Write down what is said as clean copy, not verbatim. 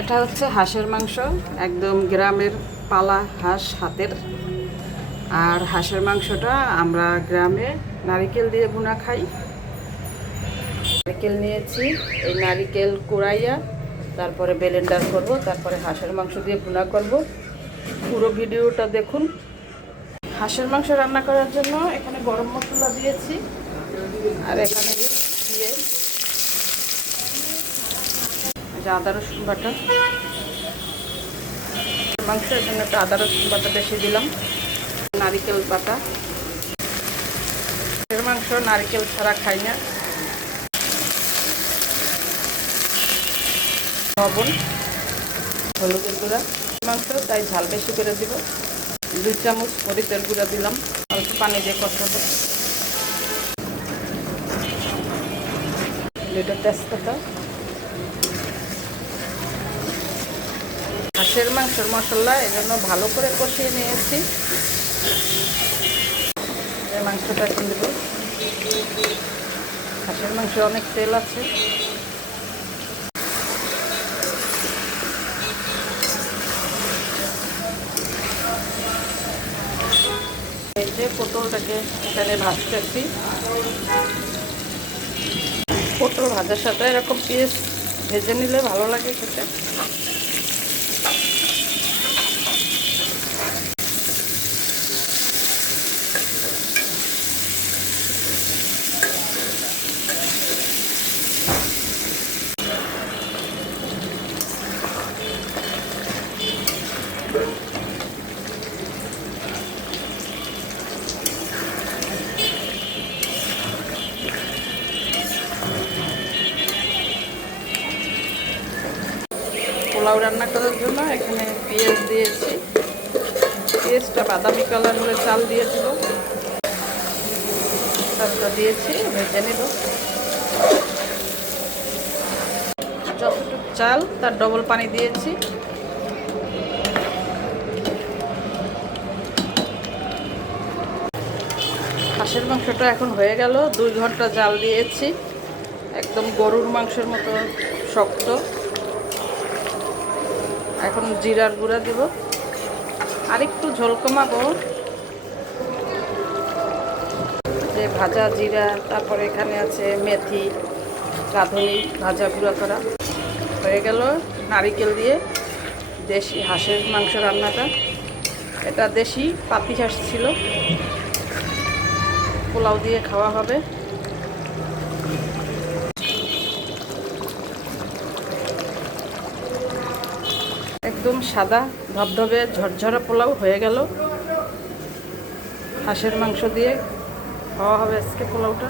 এটা হচ্ছে হাঁসের মাংস, একদম গ্রামের পালা হাঁস হাতের। আর হাঁসের মাংসটা আমরা গ্রামে নারিকেল দিয়ে ভুনা খাই। নারিকেল নিয়েছি, এই নারিকেল কুড়াইয়া তারপরে ব্লেন্ডার করব, তারপরে হাঁসের মাংস দিয়ে ভুনা করব। পুরো ভিডিওটা দেখুন। হাঁসের মাংস রান্না করার জন্য এখানে গরম মশলা দিয়েছি, আর এখানে দিয়ে আদা রসুন বাটা। মাংসের জন্য একটা আদা রসুন বাটা বেশি দিলাম। নারিকেল বাটা, হাঁসের মাংস নারিকেল ছাড়া খাই না। লবণ, হলুদের গুঁড়া, মাংস তাই ঝাল বেশি করে দিব। 2 চামচ মরিচের গুঁড়া দিলাম, অল্প পানি দিয়ে কষাবো। 2টা তেজপাতা। হাঁসের মাংসের মশলা এজন্য ভালো করে কষিয়ে নিয়েছি। মাংসটা কিনব। হাঁসের মাংসে অনেক তেল আছে। এই যে পটলটাকে এখানে ভাজতেছি। পটল ভাজার সাথে এরকম পেঁয়াজ ভেজে নিলে ভালো লাগে খেতে। পোলাও রান্না করার জন্য এখানে পেঁয়াজ দিয়েছি। পেঁয়াজটা বাদামি কালার হলে চাল দিয়ে দিব। চালটা দিয়েছি, ভেজে নেব। যতটুকু চাল তার ডবল পানি দিয়েছি। হাঁসের মাংসটা এখন হয়ে গেল। 2 ঘন্টা জাল দিয়েছি, একদম গরুর মাংসের মতো শক্ত। এখন জিরার গুঁড়া দেব, আর একটু ঝোল কমাবো। যে ভাজা জিরা, তারপরে এখানে আছে মেথি, রাঁধুনি ভাজা গুঁড়া করা। হয়ে গেল নারিকেল দিয়ে দেশি হাঁসের মাংস রান্নাটা। এটা দেশি পাতি হাঁস ছিল, পোলাও দিয়ে খাওয়া হবে। একদম সাদা ধবধবে ঝরঝরা পোলাও হয়ে গেল। হাঁসের মাংস দিয়ে খাওয়া হবে আজকে পোলাওটা।